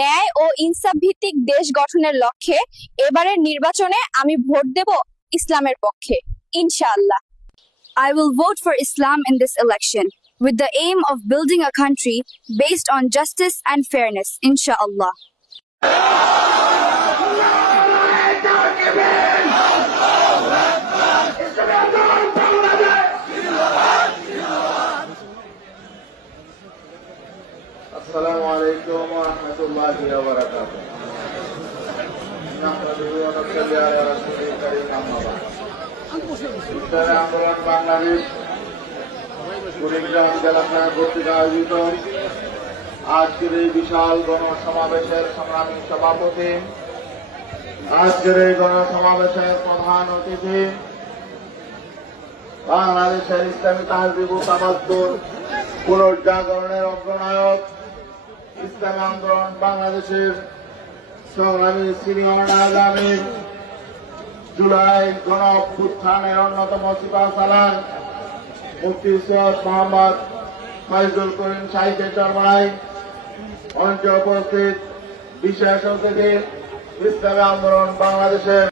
ন্যায় ও ইনসাফ ভিত্তিক দেশ গঠনের লক্ষ্যে এবারের নির্বাচনে আমি ভোট দেব ইসলামের পক্ষে ইনশাআল্লাহ। I will vote for Islam in this election with the aim of building a country based on justice and fairness, inshallah. السلام عليكم ورحمة الله وبركاته. نحمده ونصلي على رسوله الكريم أما بعد. ইসলামী আন্দোলন বাংলাদেশ কুড়িগ্রাম জেলা শাখা কর্তৃক আয়োজিত আজকের এই বিশাল গণসমাবেশের সংগ্রামী সভাপতি, আজকের এই গণসমাবেশের প্রধান অতিথি, বাংলাদেশের ইসলামী তাহজিব ও তামাদ্দুন পুনর্জাগরণের অগ্রনায়ক, ইসলামী আন্দোলন বাংলাদেশের সংগ্রামী সিনিয়র নায়েবে আমির, জুলাই গণ অভ্যুত্থানের অন্যতম সিপাহসালার মুফতি সৈয়দ মোহাম্মদ ফয়জুল করিম সাহিত্যের চরমায় মঞ্চে উপস্থিত বিশেষ অতিথি, ইসলামী আন্দোলন বাংলাদেশের